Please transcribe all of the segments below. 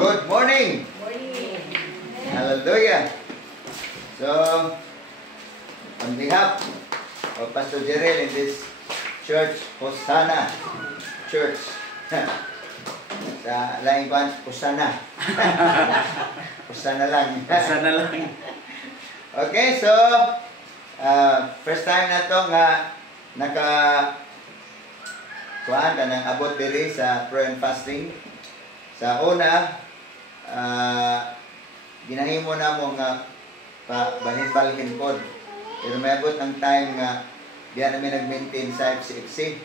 Good morning. Morning. Hallelujah. So, on behalf of Pastor Jerel in this church, Hosanna Church. Sa laing kwan, Hosanna. Hosanna lang. Hosanna lang. Okay, so, first time na to nga kuhaan ka ng abot diri sa prayer and fasting. Sa una, ginahimo na mo nga balhin-balhin pod. Pero may abot ng time nga diyan namin nag-maintain sa FCFC.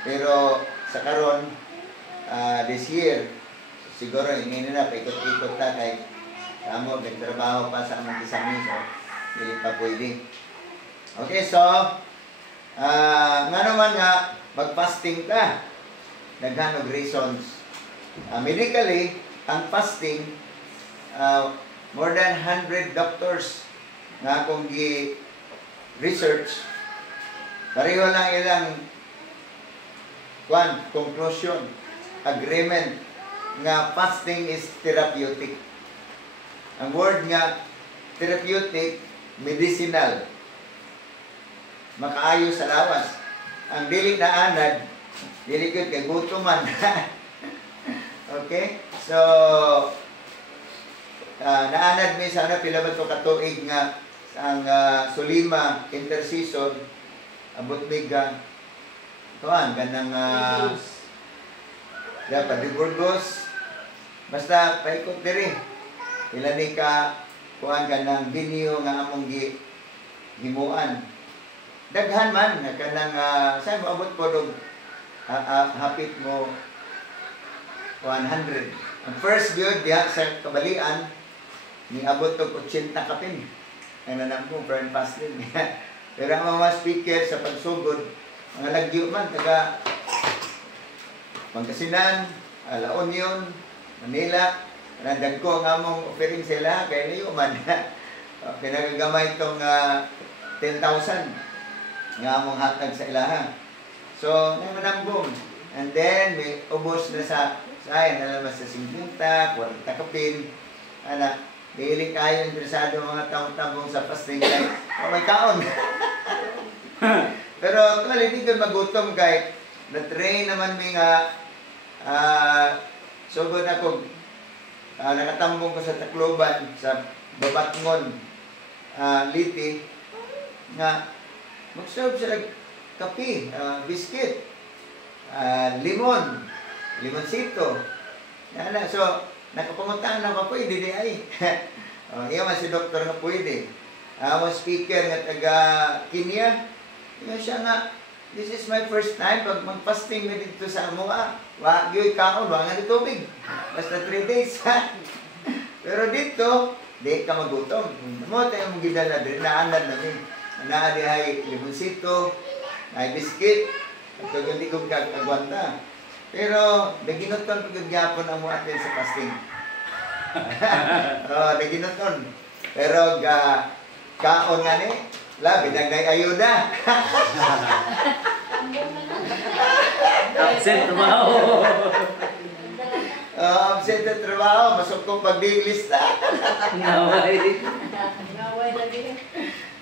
Pero sa karon, this year, siguro hindi na paikot-ikot ta kay amo nagtrabaho pa sa among kisami, so hindi pa pwede. Okay, so nga naman nga mag-fasting ka. Daghan og reasons. Medically, ang fasting, more than 100 doctors nga akong research, pareho lang ilang conclusion, agreement nga fasting is therapeutic. Ang word nga therapeutic, medicinal, makaayo sa lawas. Ang dili na anad, dili gyud kay gutuman. Okay? So, naanad mi sa pila ba to katuig nga ang Sulima interseason abot miga tuan ganang dapat di Burgos basta paikot diri ila ni ka kuan ganang binyo nga among himuan daghan man nga kanang sa moabot po dog hapit mo 100. Ang first gyud diha sa kabalian ni abot og 80 kapin. Ang nanampo prayer and fasting. Pero ang mga speaker sa pagsugod, mga lagyo man taga Pangasinan, La Union, Manila, nandag ko ang among offering sila kay niyo man. Pinagagamay itong 10,000 nga among hatag sa ilaha. So, namanambong. And then, may ubos na sa ayan, nalamas sa 50, 40 kapin. Dili kayo interesado mga taong-tabong sa fasting kay may kaon. Pero tumal, hindi ko magutom kay na-train naman may nga sugod ako nakatambong ko sa Tacloban, sa Babatngon, Liti, nga mag-serve sila kape, biscuit, limonsito. So, nakapangutaan na pa pwede di ay. Iya man si doktor nga pwede. Ang speaker nga taga Kenya, yun siya nga, this is my first time pag mag-fasting na dito sa Amua. Wagyo'y kaon, wangan ni tubig. Basta 3 days. Pero dito, di ka magutom. Mo tayo mong gidala din, naanad namin. Naadi ay limonsito, ay biscuit, at hindi ko kagwanta. Pero, naginoton pagkagyapon ang mga atin sa fasting. Naginoton. Pero, kaon nga ni, binagnay ayuda. Absent trabaho. Absent na trabaho, masok kong pagdilista. Naway. Naway lagi.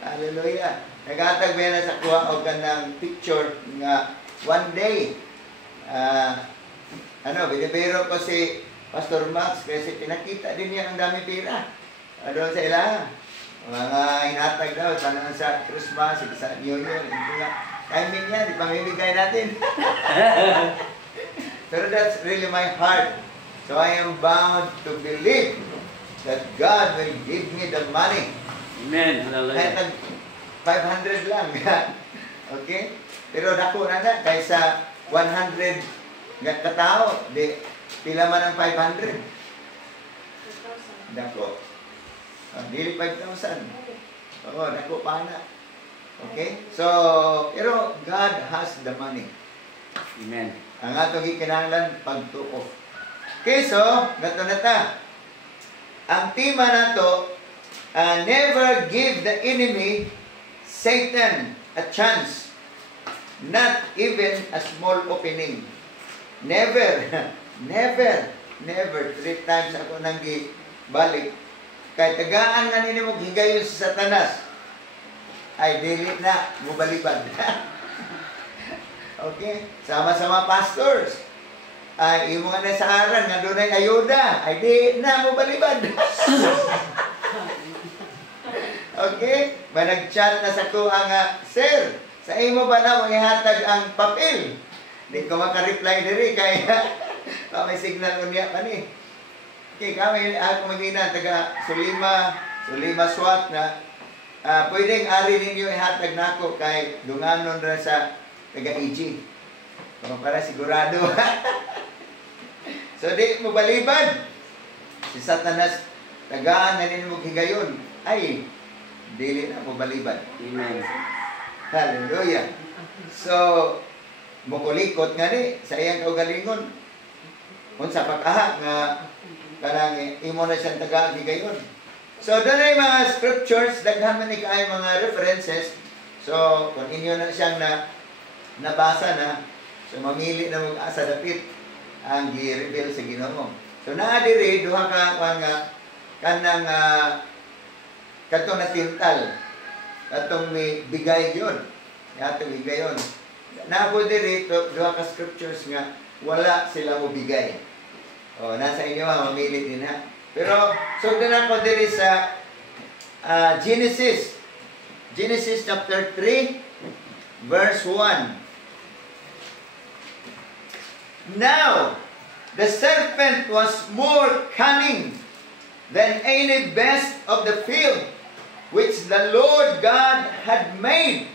Hallelujah. Nagatag ba na sa kuha o ganang picture nga one day. Binibiro ko si Pastor Max kasi pinakita din niya ang dami pira. Doon sa ilaha. Mga hinatag daw, sana sa Christmas, sa New Year. Ito nga, timing yan, ipamimigay natin. Pero that's really my heart. So I am bound to believe that God will give me the money. Amen. Hallelujah. Kahit 500 lang. Okay? Pero dako na kaysa 100 katao, pila man ang 500? Dako. Dili 5,000. Oo, dako pa na. Okay? So, pero God has the money. Amen. Ang atong gikinahanglan pagtuo. Okay, so, gato na ta. Ang tema nato, never give the enemy, Satan, a chance. Not even a small opening. Never, never Never. 3 times ako nang balik. Kay tagaan nga nini mo higayon sa Satanas. Ay, dili na. Mubalibad. Okay? Sama-sama pastors. Ay, imo nga na sa aran, nga doon ay ayuda. Ay, di na mubalibad. Okay? Ba nag-chat na sa ko ang sir, sa imo ba na ihatag ang papel? Di ko maka-reply diri kaya may signal unya pa ni. Okay, kami ako magina taga Sulima Swat na pwedeng ari ninyo ihatag nako kay dunganon ra sa taga EG. Para sigurado. So di mo balibad. Si Satanas tagaan na ninyo higayon. Ay, dili na mo balibad. Amen. Hallelujah. So, mukulikot nga ni sa iyang kaugalingon. Unsa pag-aha nga kanang imo na siyang taga-higayon. So, doon ay mga scriptures, daghan man ni kaay mga references. So, kung inyo na siyang nabasa na, so mamili na mag-asa dapit ang gi-reveal sa Ginoo. So, naa diri duha ka mga kanang katong natintal. Katong may bigay yun. Atong bigayon. Napo diri duha ka scriptures nga wala sila mo bigay. O, nasa inyo mamili din ha. Pero, sugdan ako diri sa Genesis. Genesis chapter 3, verse 1. Now, the serpent was more cunning than any beast of the field, which the Lord God had made.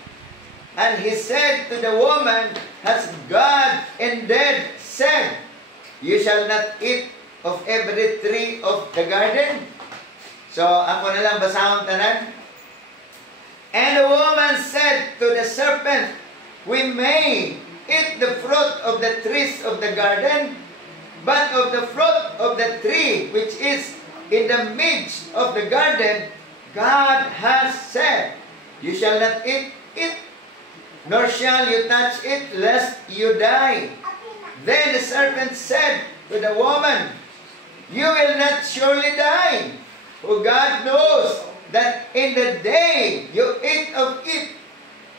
And he said to the woman, has God indeed said, you shall not eat of every tree of the garden? So, ako na lang basahon tanan. And the woman said to the serpent, we may eat the fruit of the trees of the garden, but of the fruit of the tree which is in the midst of the garden, God has said, you shall not eat it, nor shall you touch it, lest you die. Then the serpent said to the woman, you will not surely die, for God knows that in the day you eat of it,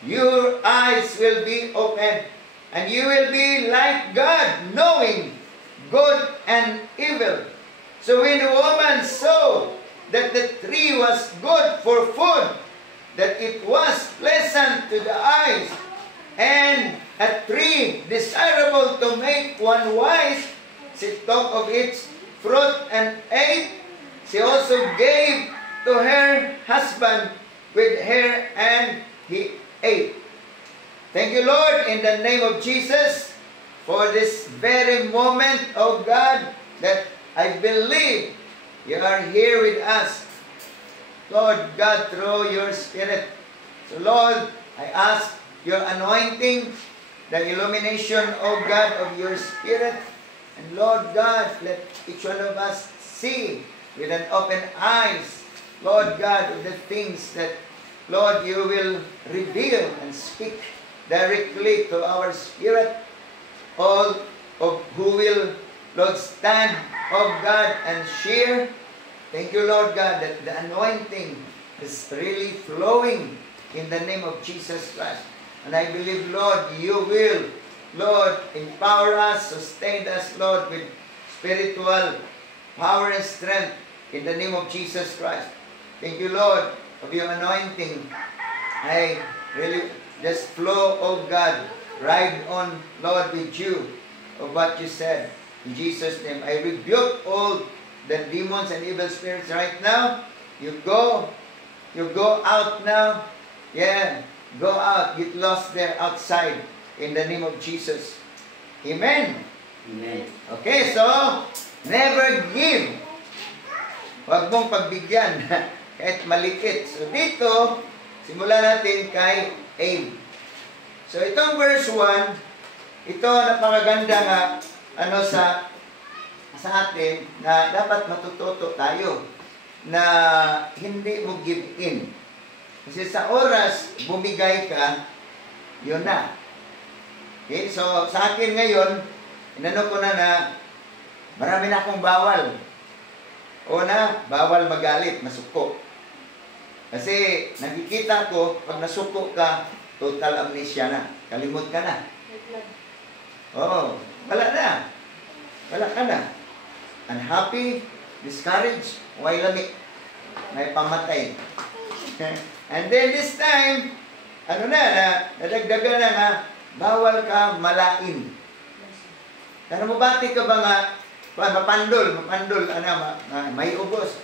your eyes will be opened, and you will be like God, knowing good and evil. So when the woman saw that the tree was good for food, that it was pleasant to the eyes, and a tree desirable to make one wise, she took of its fruit and ate. She also gave to her husband with her, and he ate. Thank you, Lord, in the name of Jesus, for this very moment, oh God, that I believe you are here with us. Lord God, through your Spirit. So Lord, I ask your anointing, the illumination, oh God, of your Spirit. And Lord God, let each one of us see with an open eyes, Lord God, of the things that, Lord, you will reveal and speak directly to our spirit. All of who will, Lord, stand, oh God, and share. Thank you, Lord God, that the anointing is really flowing in the name of Jesus Christ. And I believe, Lord, you will, Lord, empower us, sustain us, Lord, with spiritual power and strength in the name of Jesus Christ. Thank you, Lord, of your anointing. I really just flow, oh God, ride on, Lord, with you of what you said. In Jesus' name, I rebuke all the demons and evil spirits right now. You go out now. Yeah, go out, get lost there outside in the name of Jesus. Amen. Amen. Okay, so never give. Huwag mong pagbigyan kahit maliit. So dito, simulan natin kay Abe. So itong verse 1, ito napakaganda nga sa atin na dapat matututo tayo na hindi mo give in. Kasi sa oras bumigay ka, yun na. Okay, so sa akin ngayon, inano ko na Marami na akong bawal. Una, bawal magalit, masuko. Kasi nakikita ko, pag nasuko ka, total amnesia na. Kalimot ka na. Oo, wala na. Wala ka na. Unhappy, discouraged, way lami. May pamatay. And then this time, nadagdagan na nga, bawal ka malain. Pero mabati ka ba nga, mapandol, may ubos.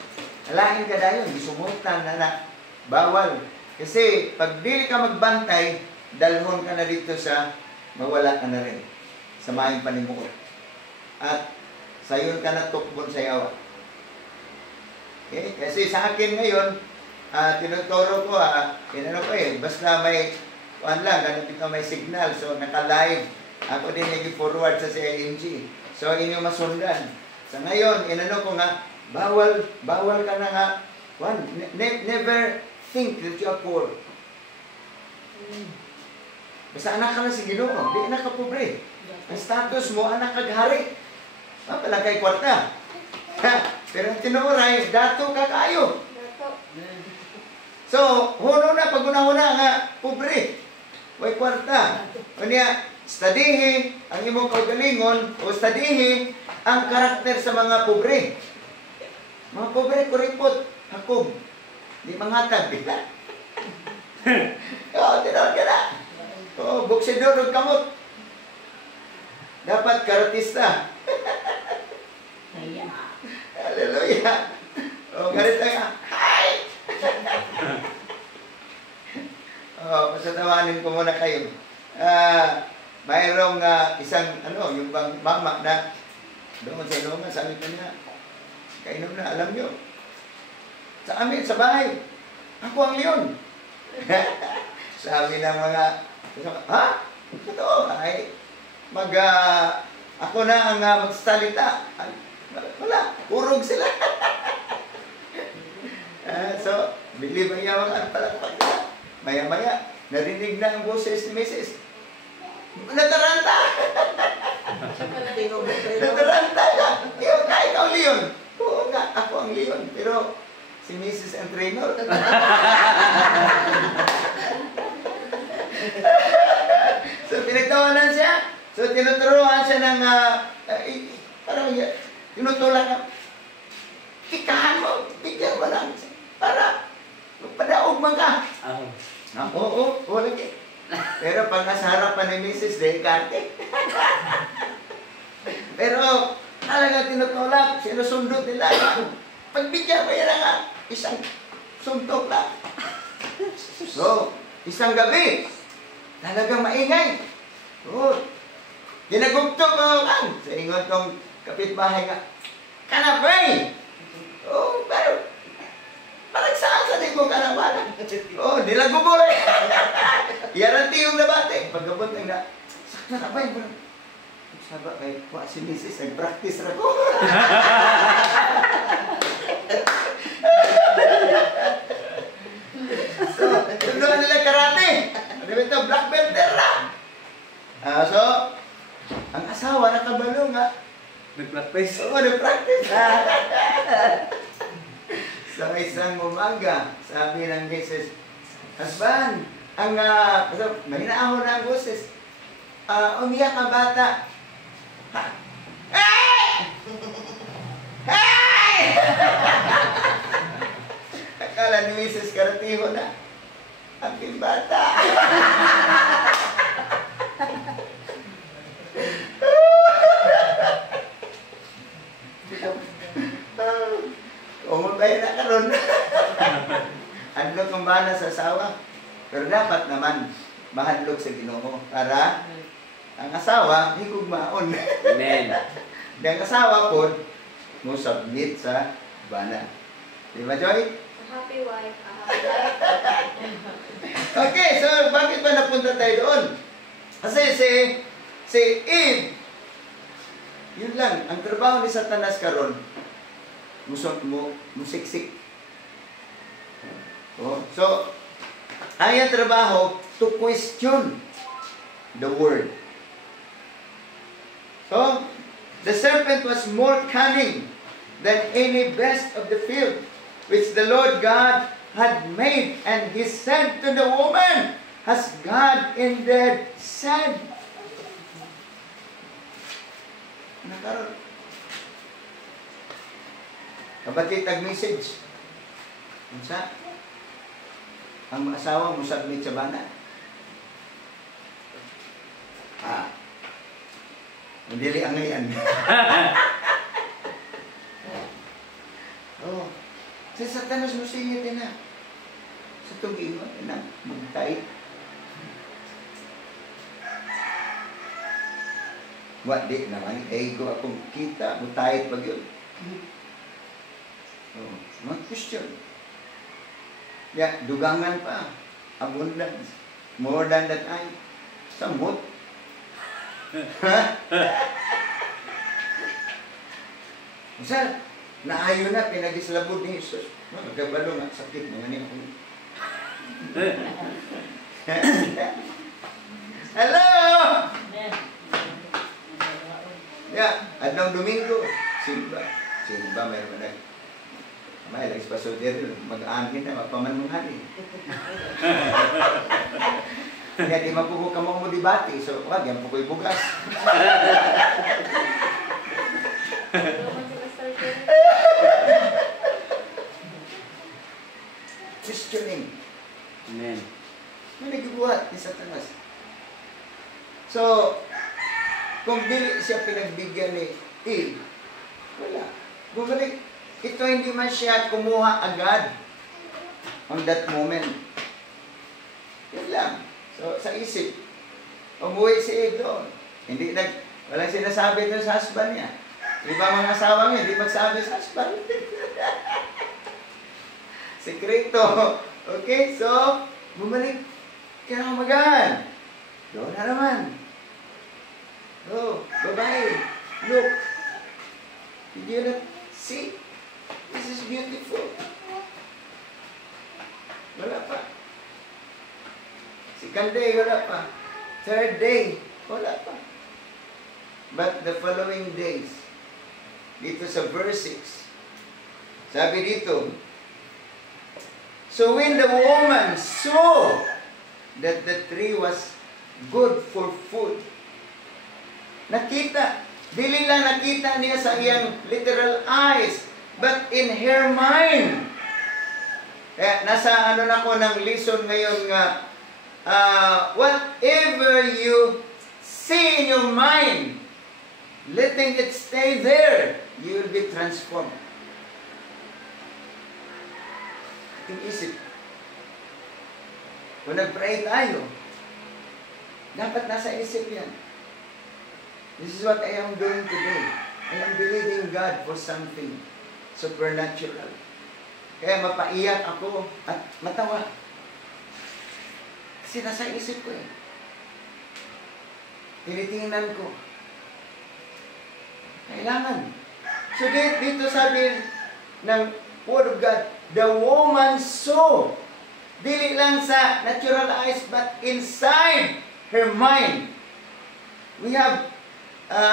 Alain ka dayon, sumutan na, bawal. Kasi pag dili ka magbantay, dalhon ka na dito sa mawala ka na rin sa maing panimuot. At sayon ka na tukbon sa yawa. Okay? Kasi sa akin ngayon, tinuturo ko, basta may, ganapit na may signal, so naka-live. Ako din nag-forward sa CIMG. So, inyo masundan. Sa ngayon, ko nga, bawal ka na nga, never think that you are poor. Basta anak ka na si Ginoo, di anak ka pobre. Ang status mo, anak kaghari. Pala kay kwarta. Pero ang tinuray, dato ka kayo. So, huno na, pag-una-una nga, pobre. Way kwarta. O niya, studihi ang imong kaugalingon o studihi ang karakter sa mga pobre. Mga pobre, kuripot, hakob. Di mangatag, di ba? Oo, tinawag ka na. Oo, buksidor o kamot. Dapat karatista. Hallelujah. O, ganito nga. Hi! O, pasatawanin ko muna kayo. Mayroong isang, yung bang mama na doon sa ilungan, sabi ko niya, kainom na, alam nyo, sa amin, sa bahay, ako ang leon. Sabi ng mga, ha? Ito, ay, ako na ang magsalita. Wala, urog sila. So, believe niya mga palakpak na. Maya-maya, narinig na ang boses ni Mrs. Nataranta! Nataranta ka! Ikaw leon. Oo nga, ako ang leon. Pero, si Mrs. ang trainer. So, pinagtawanan siya. So, tinuturuan siya ng, parang, tinutulak ka. Kikahan mo, bigyan mo lang. Para, padaog man ka. Oo, lagi. Pero pag nasa harapan ni Mrs. Dekarte. Pero, talaga tinutulak, sinusundot nila. Pagbigyan mo yan nga, isang suntok lang. So, isang gabi, talagang maingay. Oo. Ginagugtog mo kan. Sa ingon tong kapitbahay nga, kanapay! Oo, pero, parang saan sa di ko kanapan? Oo, dilagubulay. Yaranti yung nabate. Pagkabot na, sakta na ba yun? Saba kay kuha si Mrs. Nag-practice na ko. So, tunduan nila karate. Ano ito? Black belt na. So, ang asawa nakabalo nga. Nag-practice? Oo, nag-practice. So, isang umaga, sabi ng Mrs. Husband, mahinaahon na ang boses. Umiyak ang bata. Hey! Hey! Akala ni Mrs. Karatiho na. Ang bata. Umabay na karon. Hadlok ang bana sa asawa. Pero dapat naman mahadlok sa Ginoo para ang asawa higugmaon. Amen. Ang asawa po mo submit sa bana. Di ba, Joy? A happy wife, a happy life. Okay, so bakit ba napunta tayo doon? Kasi si Eve, yun lang, ang trabaho ni Satanas karon, musiksik. So, ang iyang trabaho, to question the word. So, The serpent was more cunning than any beast of the field, which the Lord God had made. And he said to the woman, has God indeed said? Nakaroon. Kapatid, tag-message. Unsa? Ang asawa mo submit sa bana. Mandili ang ngayon. Oh. Si Satanas mo singit na. Sa tugi mo, na magtay. What di naman, ego akong kita, mutayit pag yun. Oh, not question. Dugangan pa. Abundance. More than that ay. Samot. Sir, naayo na, pinagislabod ni Jesus. Magkabalo nga, sakit mga niya. Hello! Adong Domingo, simba, mayroon na. May lagi pa soldier, mag-aangkin na, magpamanmunghali. Kaya di mapupo ka mo debate, so wag, yan po ko'y bugas. Questioning. Amen. May nagibuhat ni Satanas. So, kung dili siya pinagbigyan ni Eve, wala. Bumalik. Ito hindi man siya kumuha agad on that moment. Yun lang. So, sa isip, umuwi si Eve doon. Walang sinasabi doon sa husband niya. Iba mga asawa niya, hindi magsabi sa husband. Sekreto. Okay, so, bumalik. Kaya magahan. Doon na naman. Oh, babae. Look. Did you not see? This is beautiful. Wala pa. Second day, wala pa. Third day, wala pa. But the following days, dito sa verse 6, sabi dito, so when the woman saw that the tree was good for food, nakita, dili lang nakita niya sa iyang literal eyes, but in her mind. Kaya nasa ano na ko ng lesson ngayon nga, whatever you see in your mind, letting it stay there, you will be transformed. Ating isip. Kung nag-pray tayo, dapat nasa isip yan. This is what I am doing today. I am believing God for something supernatural. Kaya mapaiyak ako at matawa. Kasi nasa isip ko eh. Tinitingnan ko. Kailangan. So dito sabi ng Word of God, the woman saw. Dili lang sa natural eyes, but inside her mind. We have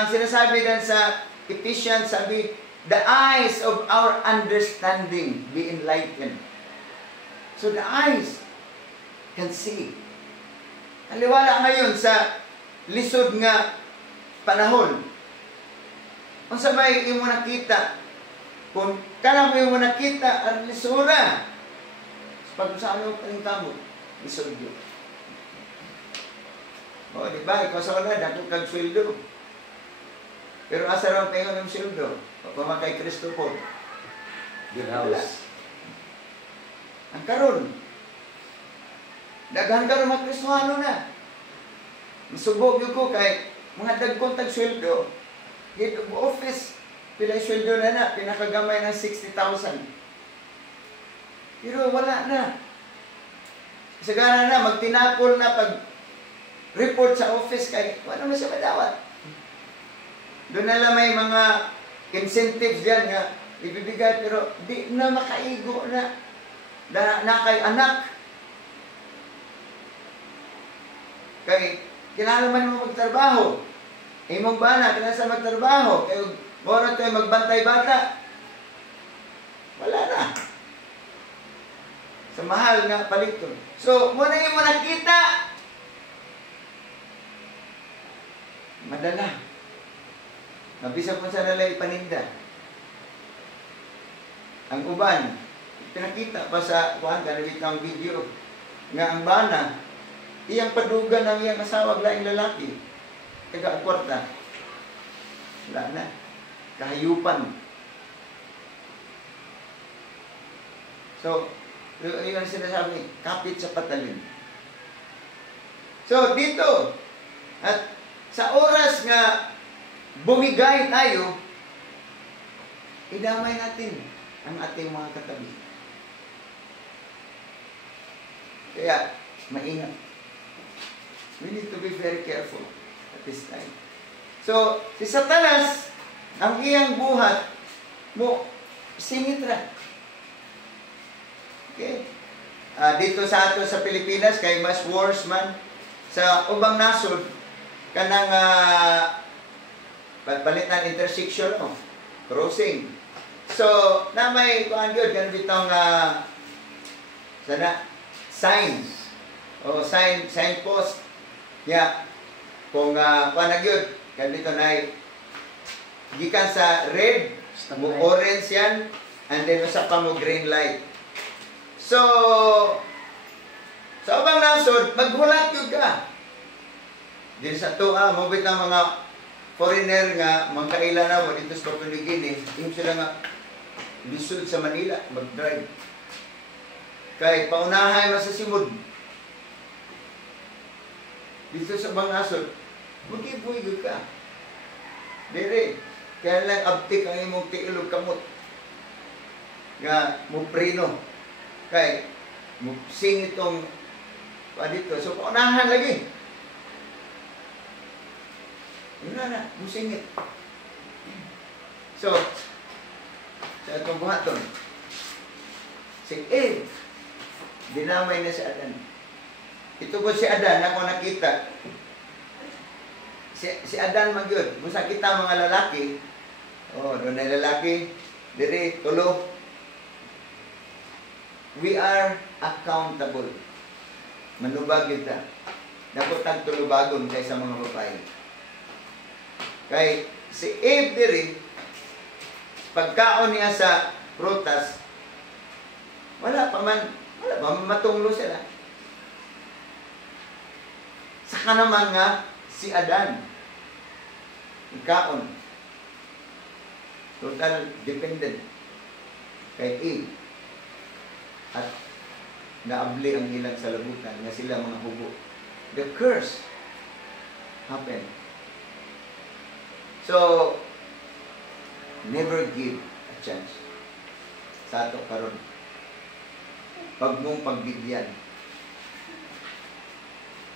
sinasabi dan sa Ephesians, sabi, the eyes of our understanding be enlightened. So the eyes can see. Aliwala ngayon sa lisod nga panahon. Kung sabay imo nakita, kung kana mo imo nakita, ang lisura. Pag sa ano pa yung tamo, lisod yun. O, di ba? Ikaw sa wala, dako kag sweldo. Pero asa raw tayo ng sweldo? Papamakay Kristo po. Good house. Ang karon, daghan ka mga Kristohano na. Masubog yun ko kay mga dagkong tag-sweldo. Head of office, pila sweldo na na, pinakagamay ng 60,000. Pero wala na. Sagana na, magtinapol na pag-report sa office kay, wala na siya madawat. Doon na lang may mga incentives dyan nga ibibigay, pero di na makaigo na kay anak. Kay, kinalaman mo magtrabaho. Imong bana, kinasa magtrabaho. Kaya mora tayo magbantay bata. Wala na. Sa mahal nga paliton. So, muna yung mo nakita. Madala. Mabisa po sa nalay paninda. Ang uban, pinakita pa sa kuhan, kanabit ng video, nga ang bana, iyang padugan ng iyang asawa, laing lalaki. Taga ang kwarta. Wala na. Kahayupan. So, yun ang sinasabi, kapit sa patalin. So, dito, at sa oras nga bumigay tayo, idamay natin ang ating mga katabi. Kaya, maingat. We need to be very careful at this time. So, si Satanas, ang iyang buhat mo, singit ra. Okay? Dito sa ato sa Pilipinas, kay mas worse man, sa ubang nasod, kanang palitan intersection, crossing. So, na may kuhan yun, ganun ditong sana, signs. O sign post. Yeah. Kung kuhan na yun, ganun dito na gikan sa red, mo orange yan, and then sa pa mo green light. So, sa ubang nasod, maghulat yun ka. Din sa to, mabit ng mga foreigner nga, mga kailan na mo dito sa Papua New Guinea, yung sila nga, lisod sa Manila, mag-drive. Kaya paunahay masasimod. Dito sa ubang nasod, mag-ibuy ka. Dire, kaya lang abtik ang imong tiilog kamot. Nga, muprino. Kaya, sing itong dito. So, paunahan lagi. Yun na, musingit. So, sa itong buhaton, si Eve, dinamay na si Adan. Ito po si Adan, ako nakita. Si Adan magyod. Kung sa kita mga lalaki, doon na lalaki, diri, tulo. We are accountable. Manubag kita. Dapat tagtulubagon kaysa mga babae. Kay si Eve diri, pagkaon niya sa prutas, wala pa matunglo sila. Saka naman nga si Adan, ikaon, total dependent kay Eve. At naabli ang ilang salabutan nga sila mga hubo. The curse happened. So, never give a chance sa ato karon. Pag mong pagbigyan,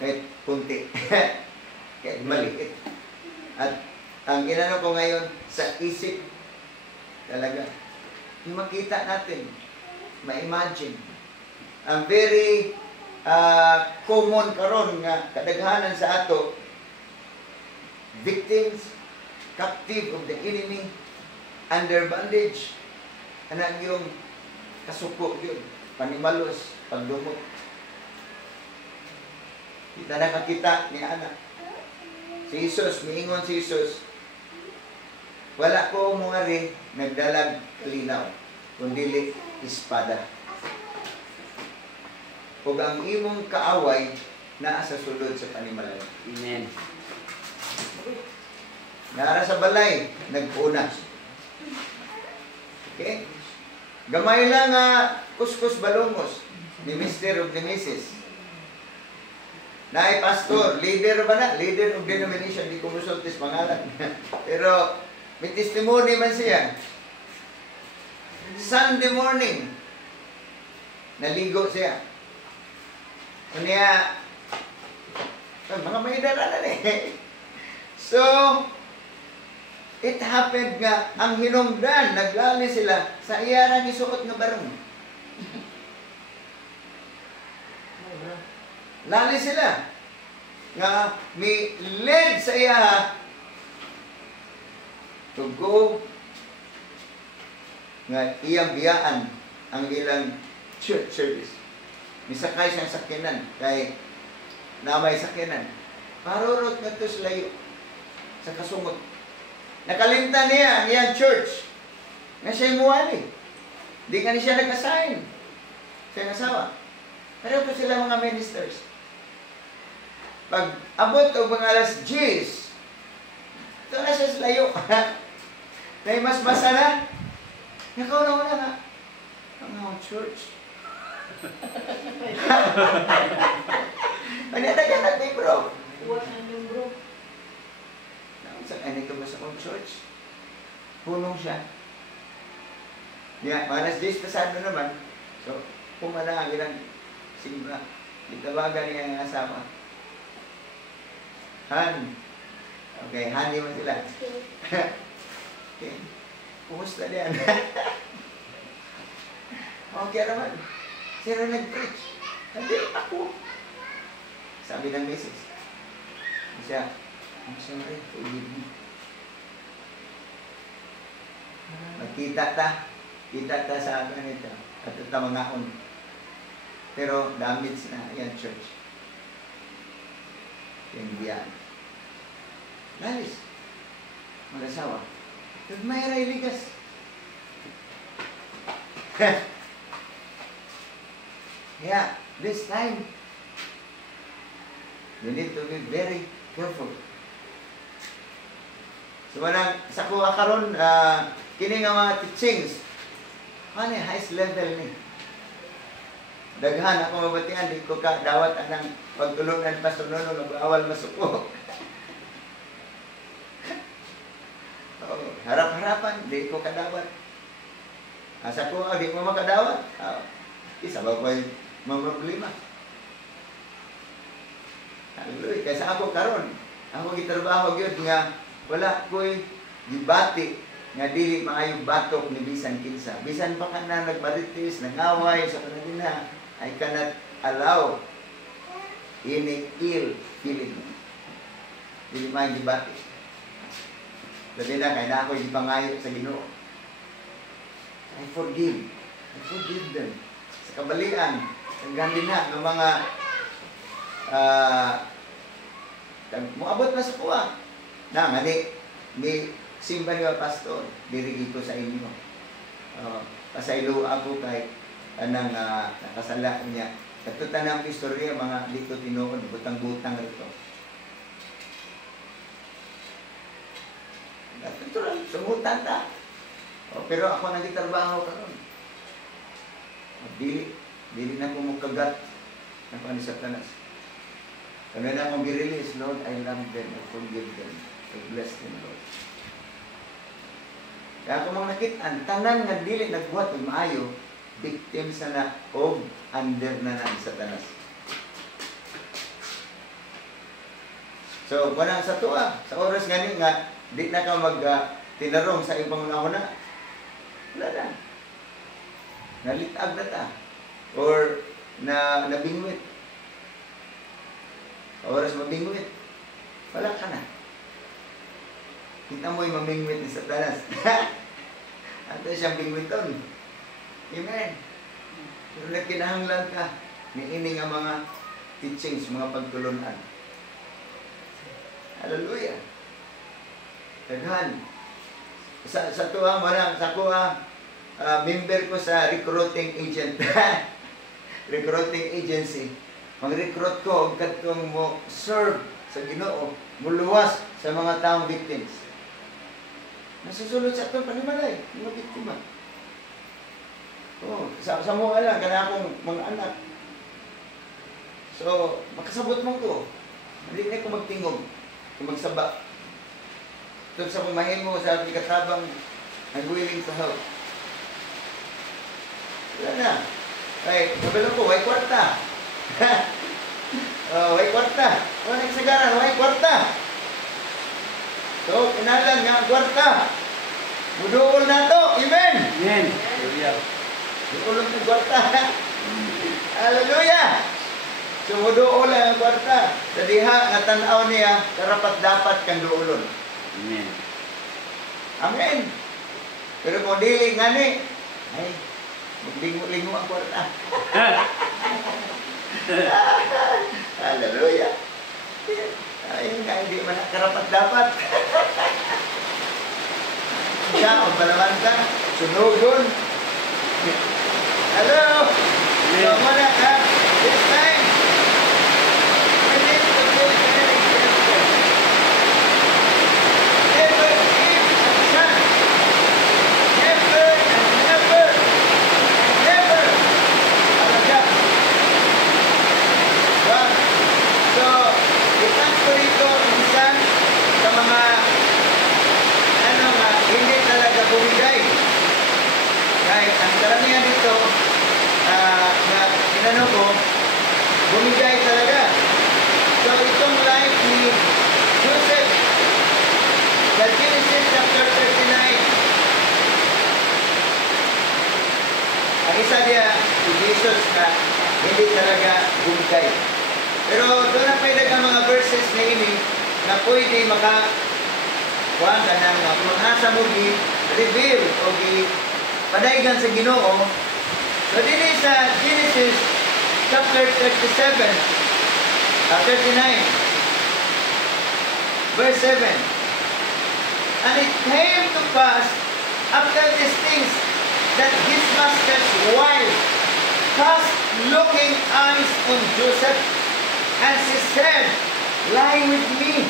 kahit kunti, kahit maliit. At ang inano ko ngayon sa isip, talaga, yung makita natin, ma-imagine. Ang very common karon nga kadaghanan sa ato, victims, captive of the enemy, under bondage. Anang yung kasuko yun, panimalos, pagdumot. Kita na kakita ni anak. Si Jesus, miingon si Jesus, wala ko mga rin nagdalag kalinaw, kundili espada. Ug ang imong kaaway naa sa sulod sa panimalay. Amen. Nara sa balay, nag-una. Okay? Gamay lang kuskus balongos ni Mr. of the Mrs. Naay pastor, leader ba na? Leader of denomination, di ko musultis pangalan. Pero may testimony man siya. Sunday morning, naligo siya. Kanya, mga may dala na eh. So, it happened nga, ang hinungdan, naglali sila sa iyarang isuot nga barong. Lali sila. Nga, may led sa iya Tugo nga iyang biyaan ang ilang church service. Misakay siyang sakyanan kay namay sakyanan. Parurot nga to sa layo sa kasungot. Nakalimtan niya ang iyang church nga siya'y muwali. Di nga ni siya nag-assign sa iyang asawa. Pero po sila mga ministers. Pag abot o mga alas 10, ito na siya sa layo. May mas masala. Nakauna-una nga. Ang church. Manitagan natin, bro. Buwan ang numbro. Sa kanito ba sa kong church? Punong siya. Alas 10 pasado naman. So, pumala ang ilang simba. Itawagan niya ang asawa. Han. Okay, Han mo sila. Okay. Kumusta diyan? Okay naman. Sino nag-preach? Hindi, ako. Sabi ng misis. Siya, I'm sorry, forgive me. Magkita ta. Kita ta sa akin ito. At ito mga on. Pero damage na yan, church. Yan diyan. Lalis. Mag-asawa. Nagmayra iligas. Yeah, this time, you need to be very careful. So, sa kuha karon, kini nga mga teachings, ano highest level ni? Daghan ako mabatian, di ko ka dawat anang pagtulungan pa sa nono, nag-awal masuko. Harap-harapan, di ko kadawat. Asa ko, di mo makadawat. Isa ba ko yung problema? Hallelujah. Kaya sa ako karon, ako gitrabaho gyud nga wala ko'y gibati nga dili maayo batok ni bisan kinsa. Bisan pa ka na nagmaritis, nangaway sa kanila, I cannot allow any ill feeling. Dili maayo gibati. Dali na, kaya na ako yung pangayo sa Ginoo. I forgive them. Sa kabalian, ang gandi na ng mga muabot na sa kuha. Na, mani, may simba niyo, pastor, dirigi ko sa inyo. Pasaylo ako kay anang nakasala niya. Katutan ng istorya, mga dito tinuod, butang-butang rito. Ito lang, sumutan ta. Pero ako nagtitrabaho karon. Dili na ko mukagat ng panisatanas. Kaya na akong gi-release, Lord, I love them, I forgive them, I bless them, Lord. Kaya ako mga nakitaan, tanan nga dili nagbuhat ng maayo, victim sa na o under na ng satanas. So, kunang sa tuwa, sa oras gani nga, di na ka mag-tinarong sa ibang una-una. Wala na. Nalitag na ta. Or nabingwit. Oras mabingwit. Wala ka na. Kita mo yung mamingwit ni Satanas. Ato siyang bingwiton. Amen. Pero nagkinahanglan ka ni ining ang mga teachings, mga pagtulunan. Hallelujah. Daghan. Sa tuwa mo lang, sa kuha, member ko sa recruiting agent. Recruiting agency. Mag-recruit ko, ang katong mo serve sa Ginoo, muluwas sa mga taong victims. Nasusunod sa itong panimalay, mga biktima. Sa mga lang, kana akong mga anak. So, makasabot mo ko. Hindi na ko magtingog, kung magsaba. Ito sa mahimo sa katabang, I'm willing to help. Wala na. Ay, kabalo ko, way kwarta. Way kwarta. Wala nagsagaran, way kwarta. So, kinalan nga, kwarta. Muduol na to. Amen. Amen. Muduol ng kwarta. Hallelujah. So, muduol ang kwarta. Sa diha, natanaw niya, karapat dapat kang duulon. Amen. Amen. Pero kung dili nga ni, ay, maglingo-lingo ang kwarta. Hallelujah. Ayun nga, hindi man karapat dapat. Siya, kung palaman ka, sunugon. Hello? So, muna ka. This time, we need to take an example. Never give a chance. Never and never and never. Talaga. Diba? So, itan ko rito minsan sa mga hindi talaga bumigay. Kahit ang karamihan dito na tinanong ko, bumigay talaga. So itong life ni Joseph sa Genesis chapter 39, ang isa niya si Jesus na hindi talaga bumigay. Pero doon na pwede ang mga verses na ini na pwede kuhaan ka ng kung asa mo reveal o padaygan sa Ginoo. So din sa Genesis chapter 39 verse 7. And it came to pass after these things that his master's wife cast looking eyes on Joseph, and she said, "Lie with me."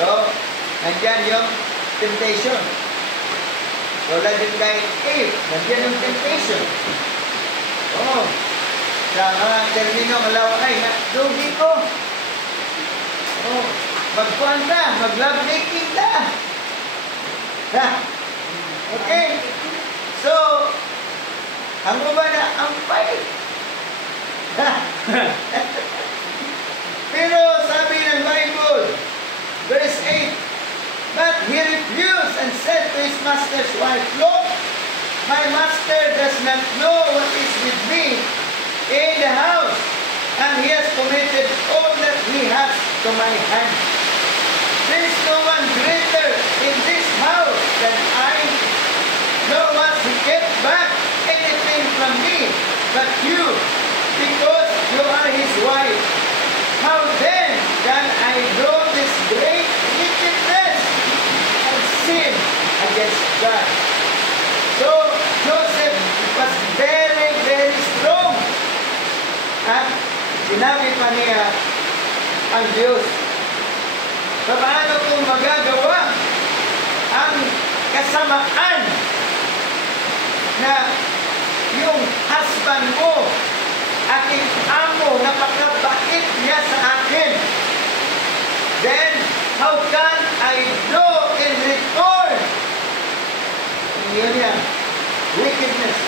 So nandiyan yung temptation. Wala din kay Eve, nandiyan yung temptation. Oh, sa mga termino malawakay, dugi ko. Oh, magpuan ka, mag-love making ka. Ha? Okay? So, ang ba na ang fight? Ha? Pero sabi ng Bible, verse 8, but he refused and said to his master's wife, "Look, my master does not know what is with me in the house, and he has committed all that he has to my hand. There is no one greater in this house than I, nor was he kept back anything from me but you, because you are his wife. How then can I do this great wickedness and sin against God?" So Joseph was very, very strong. At sinabi pa niya ang Diyos, paano kung magagawa ang kasamaan na yung husband mo, aking amo, napakabait niya sa akin, then how can I do in return? Yun yan, wickedness.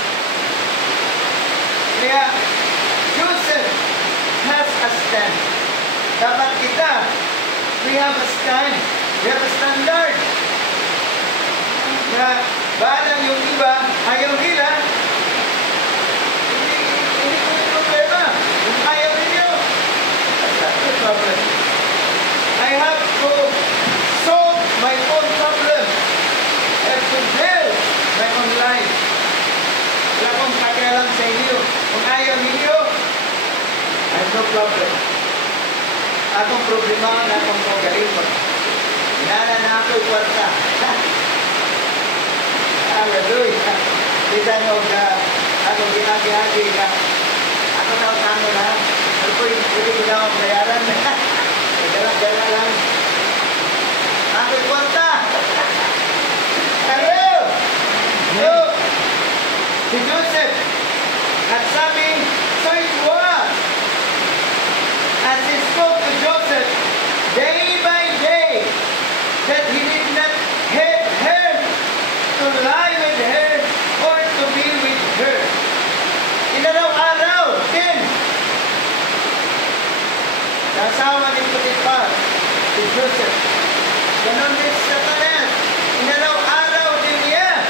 Kaya Joseph has a stand. Dapat kita, we have a stand, we have a standard. Na balang yung iba, ayaw nila, hindi ko yung problema. Kung ayaw ninyo, that's the problem. I have to solve my own problem. I have to build my own life. Wala akong pakialam sa inyo. Kung ayaw ninyo, I have no problem. Akong problema na akong pagaling mo. Inala na ako'y kwarta. Hallelujah. Kita nyo ka, akong ginagi-agi ka. Ako na ang tango na. Ano po yung pwede ko na akong bayaran. Gala-gala lang. Ako'y kwarta. Hello! So, si Joseph, at sabi, so it was, as he spoke to Joseph, day by day, that he did not have her to lie with her or to be with her. Inaraw-araw din, nasawa ni Potiphar, si Joseph. Ganon din sa tanan, inaraw-araw din niya,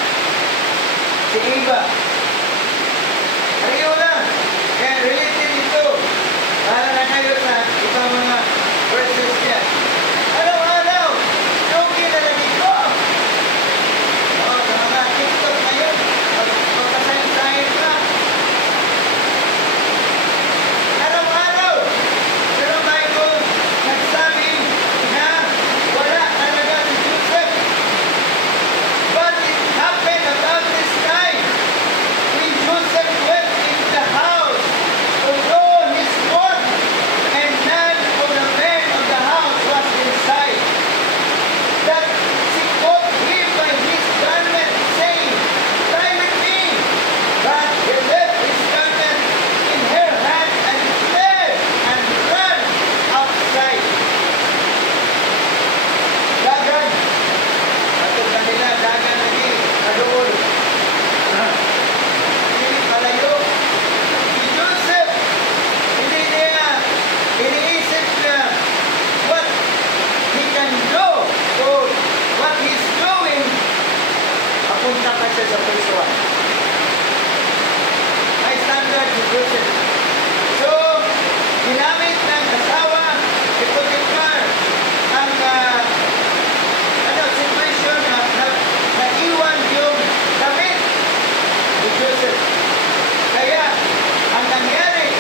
si Eva. Ariyo lang, kaya related ito. Para na kayo sa ibang mga verses niya. Araw-araw, yogi na lagi ko. can know kung what he's doing, papunta ka siya sa first one. May standard si Joseph. So, ginamit ng asawa si Potiphar ang situation na naiwan yung damit ni Joseph. Kaya, ang nangyari,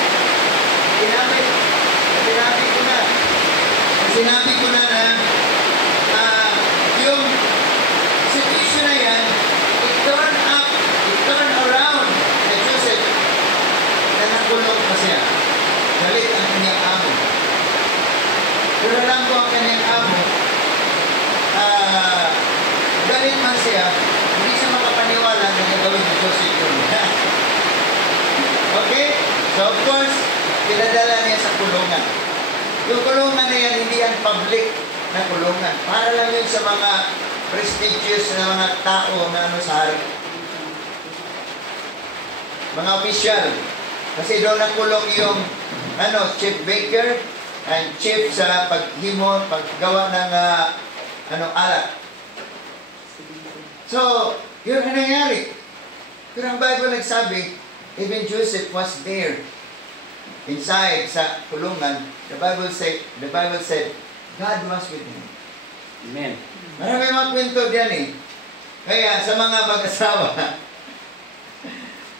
sinabi ko na yung situation na yan, it turned around na Joseph na nakulong pa siya. Galit ang kanyang amo. Pero alam ko ang kanyang amo, galit man siya, hindi siya makapaniwala na gagawin ni Joseph yun. Okay? So of course, pinadala niya sa kulungan. Yung kulungan na yan, hindi yan public na kulungan. Para lang yun sa mga prestigious na mga tao na sa hari. Mga official. Kasi doon nakulong yung chief baker and chief sa paghimo, paggawa ng alak. So, yun ang nangyari. Pero ang Bible nagsabi, even Joseph was there. Inside sa kulungan, the Bible said, God was with him. Amen. Marami mga kwento diyan eh. Kaya sa mga mag-asawa,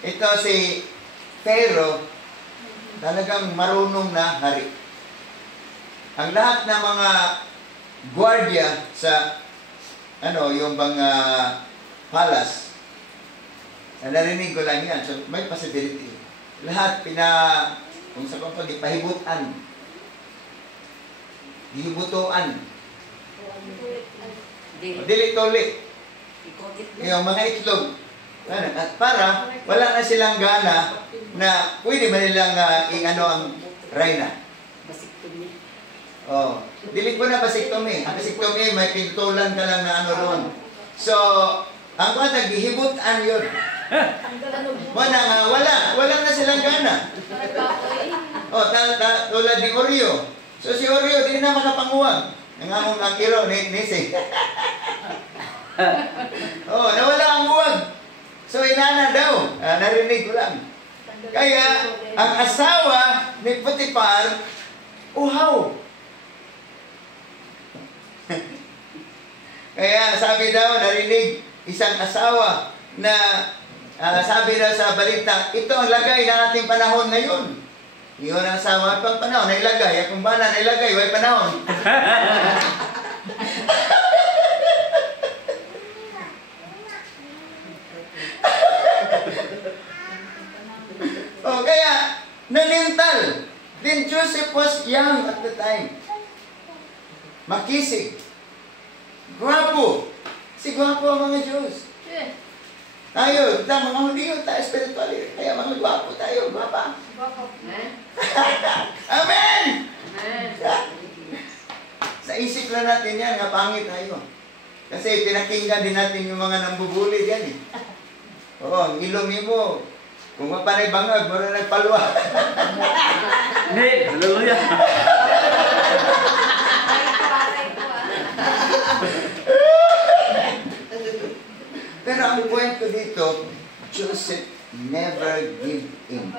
ito si Pharaoh, talagang marunong na hari. Ang lahat ng mga gwardiya sa yung mga palace, narinig ko lang yan. So may possibility. Lahat kung sa kong pahibutan, hibutuan, dili-tuli, yung mga itlog. At para wala na silang gana na pwede ba nilang ang reyna. Oh, dili ko na basiktomy. Ang basiktomy, may pintulan ka lang na roon. So, ang kata, gihibutan yun. Wala na silang gana. Oh, tulad ni Oreo. So si Oreo, di na makapanguwag. Nangamong ang iro, nisi. Oh, nawala ang uwag. So inana daw. Narinig ko lang. Kaya, ang asawa ni Potiphar, uhaw. Kaya sabi daw, narinig isang asawa na sabi daw sa balita, ito ang lagay ng ating panahon ngayon. Iyon ang asawa, pang panahon, nailagay. Kung bana, nailagay, way panahon. Oh, kaya, nanintal. Then Joseph was young at the time. Makisig. Gwapo. Si gwapo ang mga Diyos. Tayo, mga huliyo tayo spiritual. Kaya mga gwapo tayo, gwapa. Amen! Sa isip lang natin yan, nga pangit tayo. Kasi pinakinggan din natin yung mga nambubuli yan eh. Oo, ang ilong mo. Kung mapanay bangag, mara nagpalwa. Amen! Hallelujah! Pero ang point ko dito, Joseph never give in.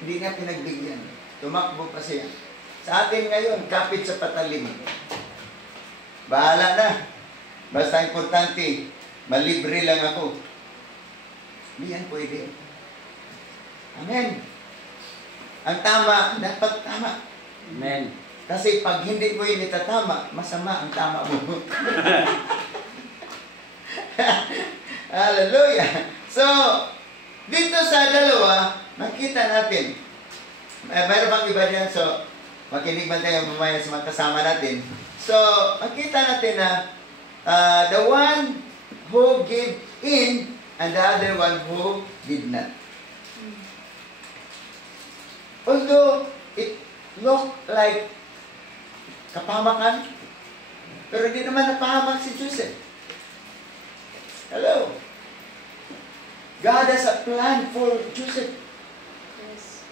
Hindi niya pinagbigyan. Tumakbo pa siya. Sa atin ngayon, kapit sa patalim. Bahala na. Basta importante, malibre lang ako. Hindi yan pwede. Amen. Ang tama, dapat tama. Amen. Kasi pag hindi mo yun itatama, masama ang tama mo. Hallelujah. So, dito sa dalawa, makita natin. Mayroon bang iba dyan? So, makinig man tayo mamaya sa mga kasama natin. So, makita natin na the one who gave in and the other one who did not. Although it looked like kapahamakan, pero hindi naman napahamak si Joseph. Hello? God has a plan for Joseph. Yes.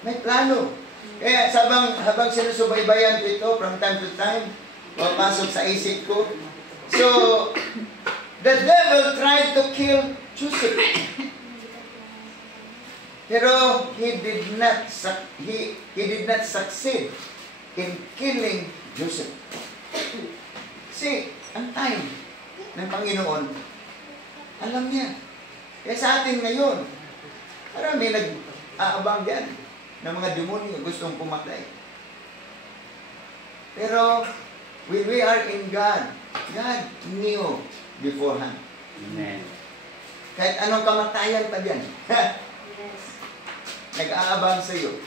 May plano. Kaya habang sinusubaybayan ko ito from time to time, papasok sa isip ko. So, the devil tried to kill Joseph. Pero he did not succeed in killing Joseph. See, ang time ng Panginoon, alam niya. Kaya sa atin ngayon, marami nag-aabang yan ng mga demonyo gustong pumatay. Pero when we are in God, God knew beforehand. Amen. Kahit anong kamatayan pa dyan, Yes. nag-aabang sa iyo.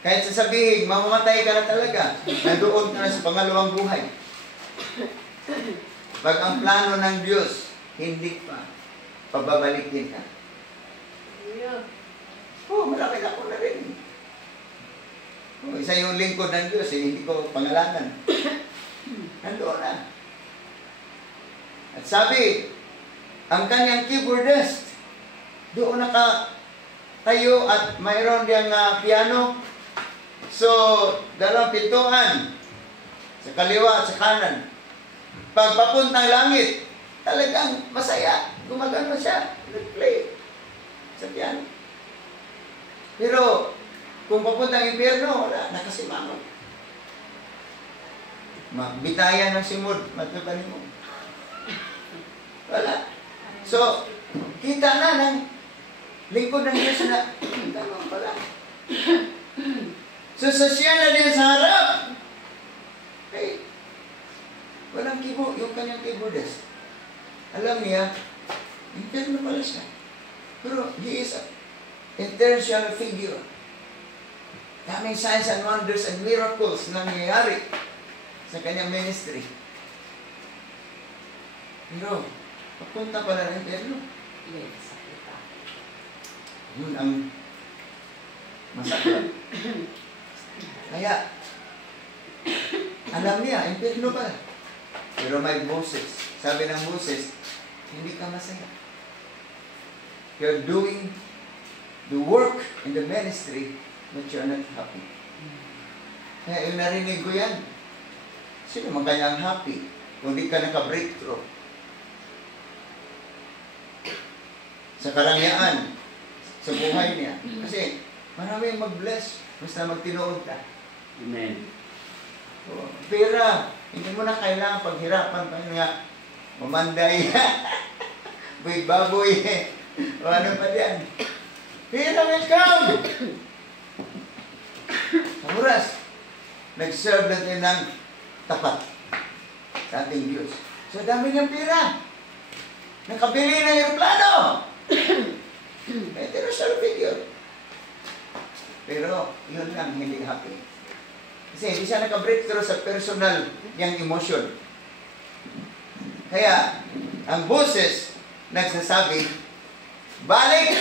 Kahit sasabihin, mamamatay ka na talaga, nandoon ka na sa pangalawang buhay. Pag ang plano ng Diyos, hindi pa, pababalikin ka. Hallelujah. Marami na ako na rin. Isa yung lingkod ng Diyos, hindi ko pangalanan. Nandoon na. At sabi, ang kanyang keyboardist, doon tayo at mayroon diyang piano. So, dalawang pintuan, sa kaliwa at sa kanan. Pag papuntang langit, talagang masaya. Gumagano siya, nag-play sa piano. Pero, kung papuntang impyerno, wala, nakasimangot. Bitayan ng simod, matupanin mo. Wala. So, kita na ng lingkod ng Diyos na, tama pala. So, sa siya na din sa harap, hey, walang keyboard, yung kanyang keyboardist. Alam niya, impyerno pala siya. Pero, he is a international figure. Daming signs and wonders and miracles na nangyayari sa kanyang ministry. Pero, papunta pala ng impyerno. Yun ang masakit. Kaya, alam niya, impyerno pala. Pero may Moses. Sabi ng Moses, hindi ka masaya. You're doing the work in the ministry, but you're not happy. Kaya yung narinig ko yan, sino man kaya ang happy kung di ka naka-breakthrough? Sa karangyaan, sa buhay niya. Kasi maraming mag-bless, basta magtinood ka. Amen. So, pera, hindi mo na kailangan paghirapan pa nga mamanday, buhay baboy, o ano pa diyan. Pera will come! Sa oras, nag-serve natin ng tapat sa ating Diyos. So, dami niyang pera. Nakabili ng aeroplano. International figure. Pero, yun lang, hindi happy. Kasi hindi siya naka-breakthrough sa personal niyang emotion. Kaya, ang boses nagsasabi, balik!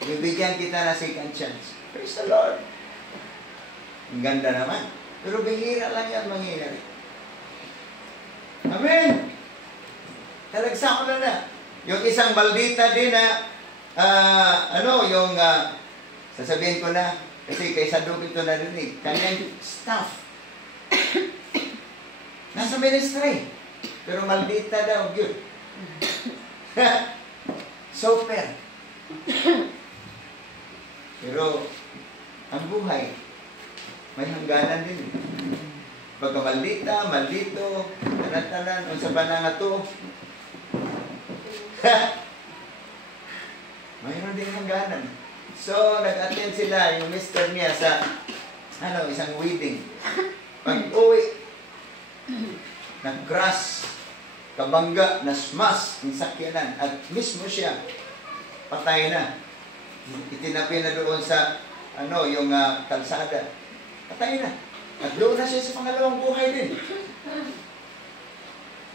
Bibigyan kita na second chance. Praise the Lord. Ang ganda naman. Pero bihira lang yan mangyayari. Amen! Talagsa ko na. Yung isang maldita din na, sasabihin ko na, kasi kay Sadok ito narinig, kanyang staff. Nasa ministry. Pero maldita daw, yun. Super. Pero, ang buhay, may hangganan din. Pagka maldita, maldito, tanan-tanan, kung sa bananga to, mayroon din hangganan. So, nag-attend sila, yung mister niya sa, isang wedding. Pag-uwi, nag-crash, kabangga, nasmas, yung sakyanan, at mismo siya, patay na. Itinabi na doon sa, yung kalsada. Patay na. At doon na siya sa pangalawang buhay din.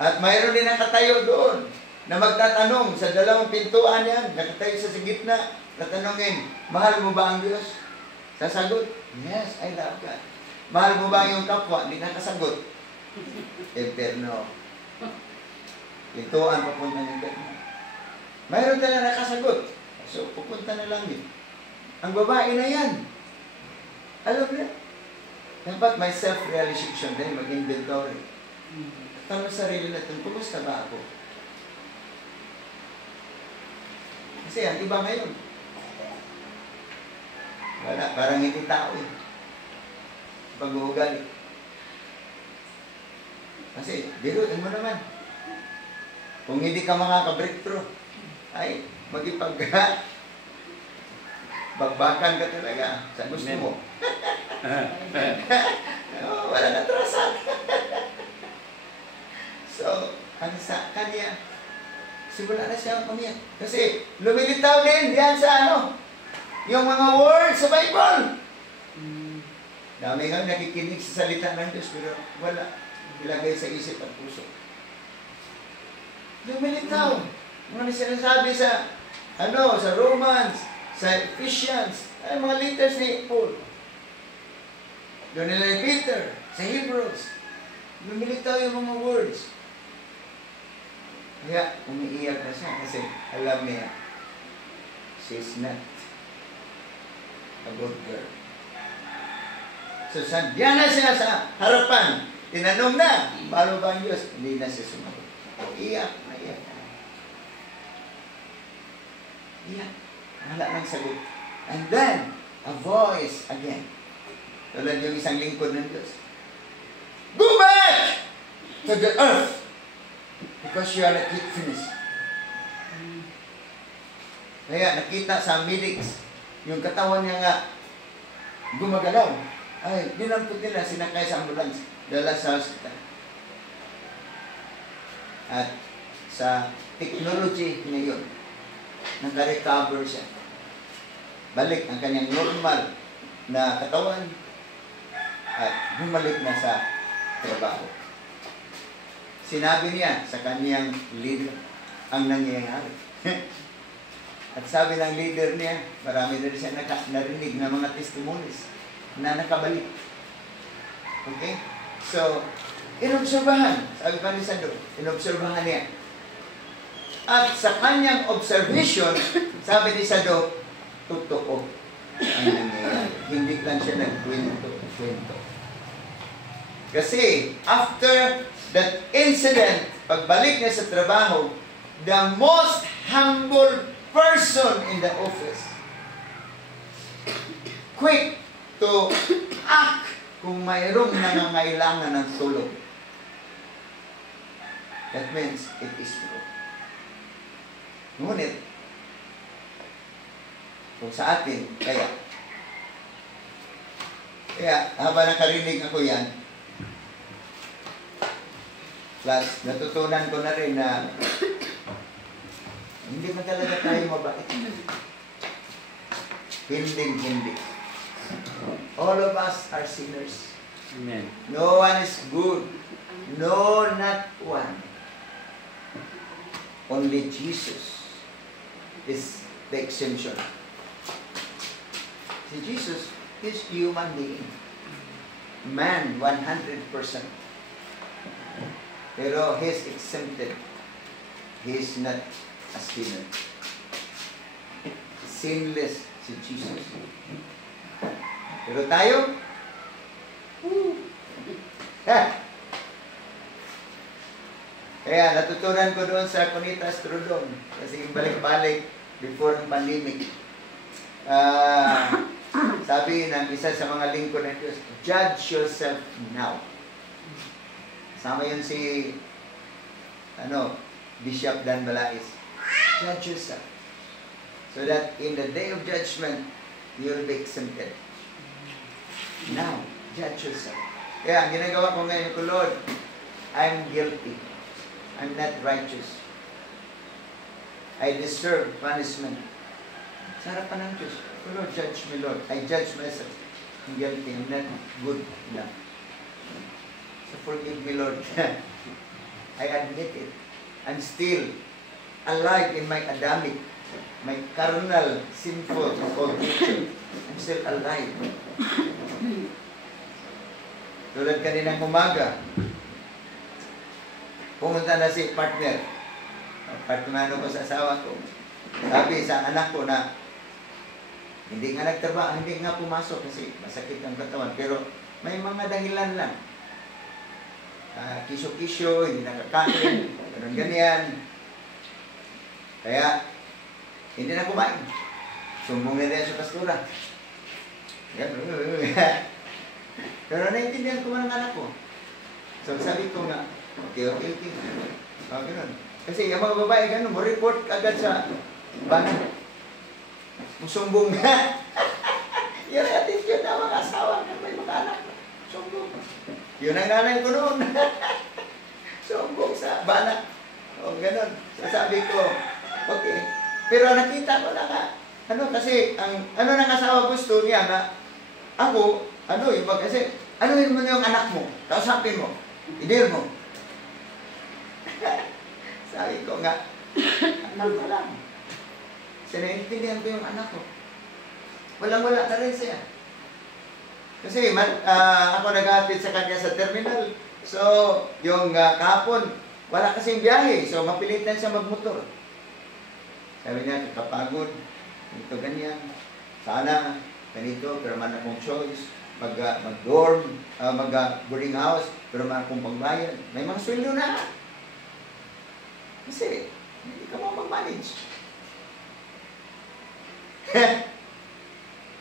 At mayroon din nakatayo doon, na magtatanong sa dalawang pintuan yan, nakatayo sa gitna, tatanungin, mahal mo ba ang Diyos? Sasagot, yes, I love God. Mahal mo ba yung kapwa? Hindi nakasagot. Eterno. Ito ang papunta ng eterno. Mayroon talaga nakasagot. So, pupunta na lang din. Ang babae na yan. Alam niya, dapat may self-realization din, mag-inventory. Tanong sa sarili natin, kumusta ba ako? Kasi ang iba ngayon, wala, parang hindi tao eh. Pag-uugali. Kasi, biruin mo naman. Kung hindi ka makaka-breakthrough, ay, bagbakan ka talaga sa gusto mo. Oh, wala na trasan. So, ang sa kanya, simula na siya umiyak. Kasi, lumilitaw din yan sa ano, yung mga words sa Bible. Dami kami nakikinig sa salita ng Diyos, pero wala. Ilagay sa isip at puso. Lumilitaw. Mga sinasabi sa, sa Romans, sa Ephesians, ay mga letters ni Paul. Doon nila ni Peter, sa Hebrews. Lumilitaw yung mga words. Kaya, umiiyak na siya kasi alam niya, she's not a good girl. So, diyan na siya sa harapan. Tinanong na, paano ba ang Diyos? Hindi na siya sumagot. Iyak na iyak. Iyak. Wala nang sagot. And then, a voice again. Tulad yung isang lingkod ng Diyos. Go back to the earth because you are not yet finished. Kaya nakita sa medics, yung katawan niya nga gumagalaw. Ay, dinampot nila, sinakay sa ambulance, dala sa hospital. At sa technology ngayon, naka-recover siya. Balik ang kanyang normal na katawan at bumalik na sa trabaho. Sinabi niya sa kanyang leader ang nangyayari. At sabi ng leader niya, marami na rin siya narinig na mga testimonies na nakabalik. Okay? So, inobserbahan. Sabi pa ni Sando, inobserbahan niya. At sa kanyang observation, sabi ni Sando, totoo ang nangyayari. Hindi lang siya nagkwento-kwento. Kasi, after that incident, pagbalik niya sa trabaho, the most humble person in the office, quick to act kung mayroong nangangailangan ng tulong. That means it is true. Ngunit, kung sa atin, kaya habang nakarinig ako yan, plus, natutunan ko na rin na hindi man talaga tayo mabait. Hindi. All of us are sinners. Amen. No one is good. No, not one. Only Jesus is the exemption. Si Jesus is human being. Man, 100%. Pero he is exempted. He is not a sinner. Sinless si Jesus. Pero tayo, kaya natutunan ko doon sa Cunitas Trudon kasi balik-balik before ang pandemic. Sabi ng isa sa mga lingkod ng Diyos, judge yourself now. Sama yun si Bishop Dan Balais. Judge yourself. So that in the day of judgment, you'll be exempted. Now, judge yourself. Kaya, ang ginagawa ko ngayon ko, Lord, I'm guilty. I'm not righteous. I deserve punishment. Sa harapan ng Diyos, oh Lord, judge me, Lord. I judge myself. I'm guilty. I'm not good enough. So forgive me, Lord. I admit it. I'm still alive in my Adamic, my carnal, sinful old nature. I'm still alive. Tulad kaninang umaga, pumunta na si partner ko sa asawa ko. Sabi sa anak ko na, Hindi nga nagtrabaho, hindi nga pumasok kasi masakit ang katawan. Pero may mga dahilan lang. Kisyo-kisyo, hindi nakakain, ganun ganyan. Kaya, hindi na kumain. Sumbong na rin sa pastura. Pero naiintindihan ko man ang anak ko. So sabi ko nga, okay. Ganun. Kasi yung mga babae, ganun, mo report agad sa banan. Musumbong nga. Yung attitude na mga asawa na may mga anak. Sumbong. Yun ang nanay ko noon. Sumbong sa banak. O, ganun. So sabi ko, okay. Pero nakita ko na nga, kasi, ang ng asawa gusto niya na, ako, kasi, anuhin mo na yung anak mo, kausapin mo, idir mo. Sabi ko nga, anak ko lang. Sinaintindihan ko yung anak ko. Walang-wala na rin siya. Kasi ako nag-ahatid sa kanya sa terminal. So, yung kahapon, wala kasing biyahe. So, mapilitan siya magmotor. Sabi niya, kapagod, ito ganyan. Sana, ganito, pero man akong choice. Mag-dorm, mag-boarding house, pero man akong pagbayad. May mga sweldo na. Kasi, hindi ka mo mag-manage.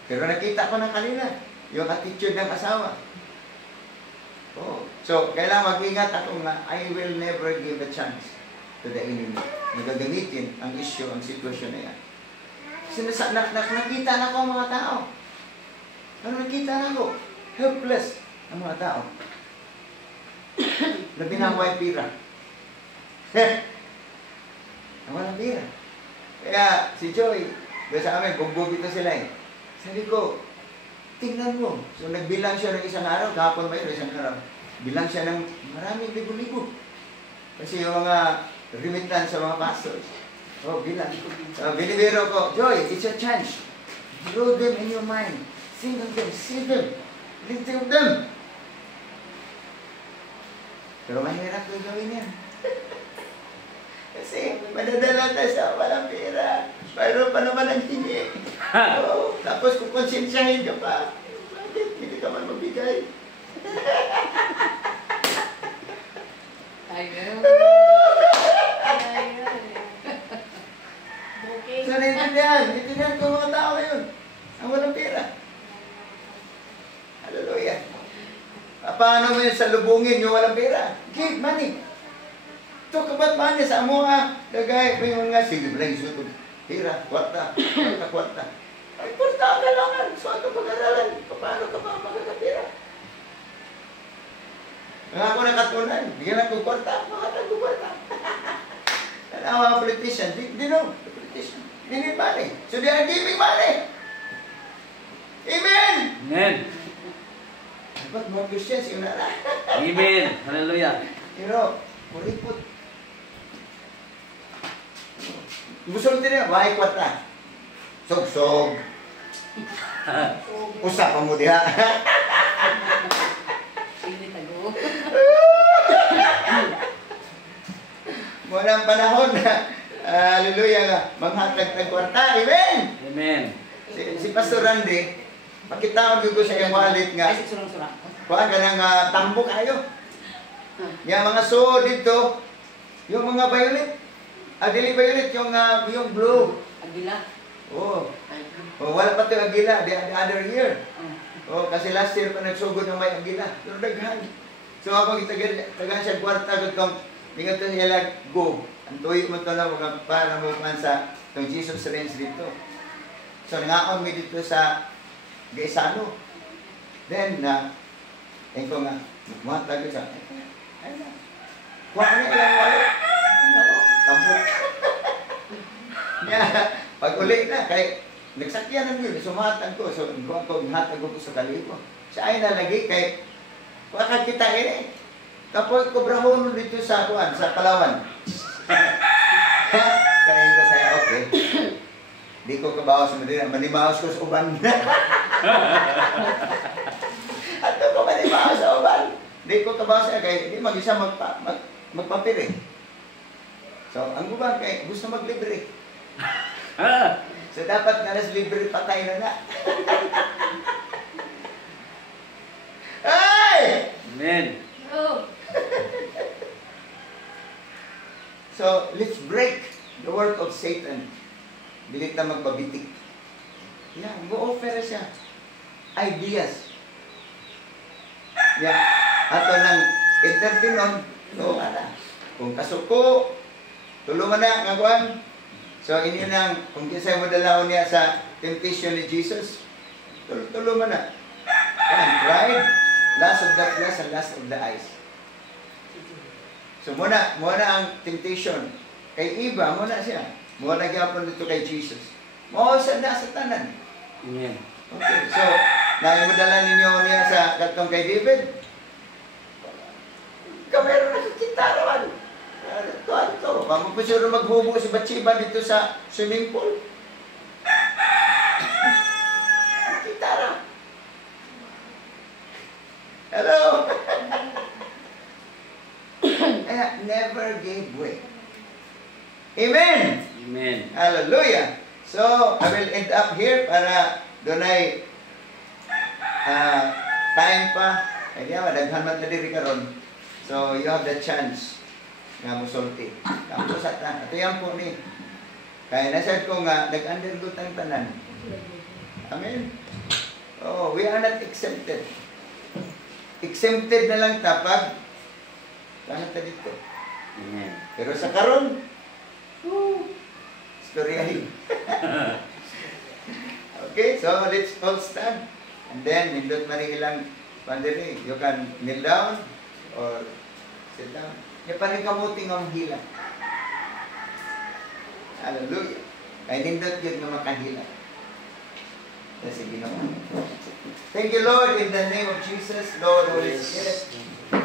Pero nakita ko na kanina, yung attitude ng asawa. Oh. So, kailangan mag-ingat ako nga, I will never give a chance to the enemy. Nagagamitin ang issue, ang sitwasyon na yan. Kasi nakita na ko ang mga tao. Nakita na ko, helpless ang mga tao. Nabinaway pira. Walang pira. Kaya si Joy, sa amin, bugbog ito sila eh. Sabi ko, tingnan mo. So nagbilang siya ng isang araw, kahapon ba yun, isang araw. Bilang siya ng maraming libo-libo. Kasi yung mga remittance sa mga pastors. Oh, bilang. Binibiro ko, Joy, it's your chance. Draw them in your mind. Think of them, see them, think of them. Pero mahirap ko gawin yan. Kasi madadala tayo sa walang pera. Mayroon pa naman ang hingi. Oh, tapos kukonsensyahin ka pa. Bakit? Hindi ka man magbigay. Ayun. Okay. So, naiintindihan ko mga tao yun. Ang walang pera. Hallelujah. Paano mo yun sa lubungin yung walang pera? Give money. Talk about money sa mga lagay mo yung mga sige lang isutog. Pera, kwarta. Ay, kwarta ang kailangan. So, ito pag-aralan. Paano ka ba magkakapira? Nga ako nakatunan. Bigyan ako kwarta. Makatag ko kwarta. And ang mga politician, they know. The politician. They need money. So, they are giving money. Amen! Amen. Dapat mga Christians yung nara. Amen. Hallelujah. Pero, kuripot. Gusto nito niya, wahay kwarta. Sog-sog. Usa pa mo diha. Hindi tago. Walang panahon na, hallelujah nga, manghatag ng kwarta. Amen! Amen. Si Pastor Randy, pakitaon ko sa iyong wallet nga, Ay, surang-surang. kuha ka ng tambo kayo. Yung mga so dito, yung mga violet, dili violet, yung blue. Agila. Oh. Wala pa ito agila, the other year. Oh, kasi last year pa nagsugod ng may agila. Pero daghan. So ako tagaan siya kwarta gutong dingat to niya go. Ang tuyo mo to na mga para mo man sa tong Jesus range dito. So nangaon mi dito sa Gaisano. Then ayun ko nga matag sa. Ayun. Kuha ni lang wala. Tampo. Pag uli na kay nagsakyan ng yun, sumatag ko. So, kuha ko, hatag ko sa kalibo. Siya ay nalagi kay baka kita eh. Tapos kobrahon dito sa kuan, sa Palawan. Sabi ko sa'yo, okay. Di ko kabawas sa Medina. Manibawas ko sa uban. At ko manibawas sa uban. Di ko kabawas sa kay, di mag-isa magpapiri. So, ang uban kay gusto maglibre. So dapat nga nas libre patay na na. Ay! Amen. Oh. So, let's break the work of Satan. Bilit na magbabitik. Yan, go-offer siya. Ideas. Yan. Ato nang intervenon, no, ana. Kung kasuko, tulungan na, nga kuhan. So, inyo nang, kung kisay mo dalawin niya sa temptation ni Jesus, tulungan na. Yan, pride, lust of the flesh, and lust of the eyes. So muna ang temptation. Kay Eva, muna siya. Muna gyapon dito kay Jesus. Mausa na sa tanan. Amen. Okay, so, naimudala ninyo niya sa katong kay David. Kamero na kita raman. Ito. Kamo pa siya maghubo si Bathsheba dito sa swimming pool. Kita ra. Hello? Never gave way. Amen! Amen. Hallelujah! So, I will end up here para doon ay time pa. Ay diya, madaghan na diri karon. So, you have the chance nga musulti. Tapos sa ta. Ito yan po ni. Kaya nasad ko nga, nag-undergo tayong tanan. Amen? Oh, we are not exempted. Exempted na lang tapag. Tangan ta dito. Amen. Pero sa karon, storyahin. Okay, so let's all stand. And then, nindot man ilang pandiri. You can kneel down or sit down. Yung panikamuting ang hila. Hallelujah. Kaya nindot yun na makahila. Kasi ginawa. Thank you, Lord, in the name of Jesus, Lord, Holy Spirit.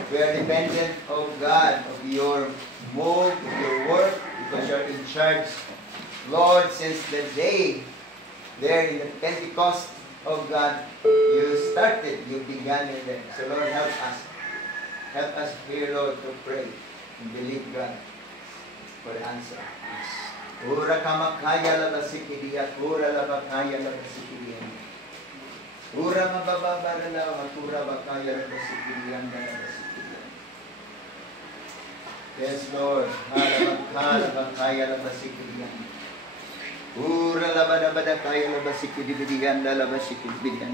We are dependent, oh God, of your move, of your work, because you're in charge. Lord, since the day there in the Pentecost, oh God, you started, you began in them. So Lord, help us. Help us here, Lord, to pray and believe God for the answer. Ura kamakaya labasikidiya, ura labakaya labasikidiya. Ura mabababara la, makura bakaya labasikidiya, labasikidiya. Yes, Lord. Halabakaya labasikidiya. Ura labadabada kaya labasikidiya, labasikidiya.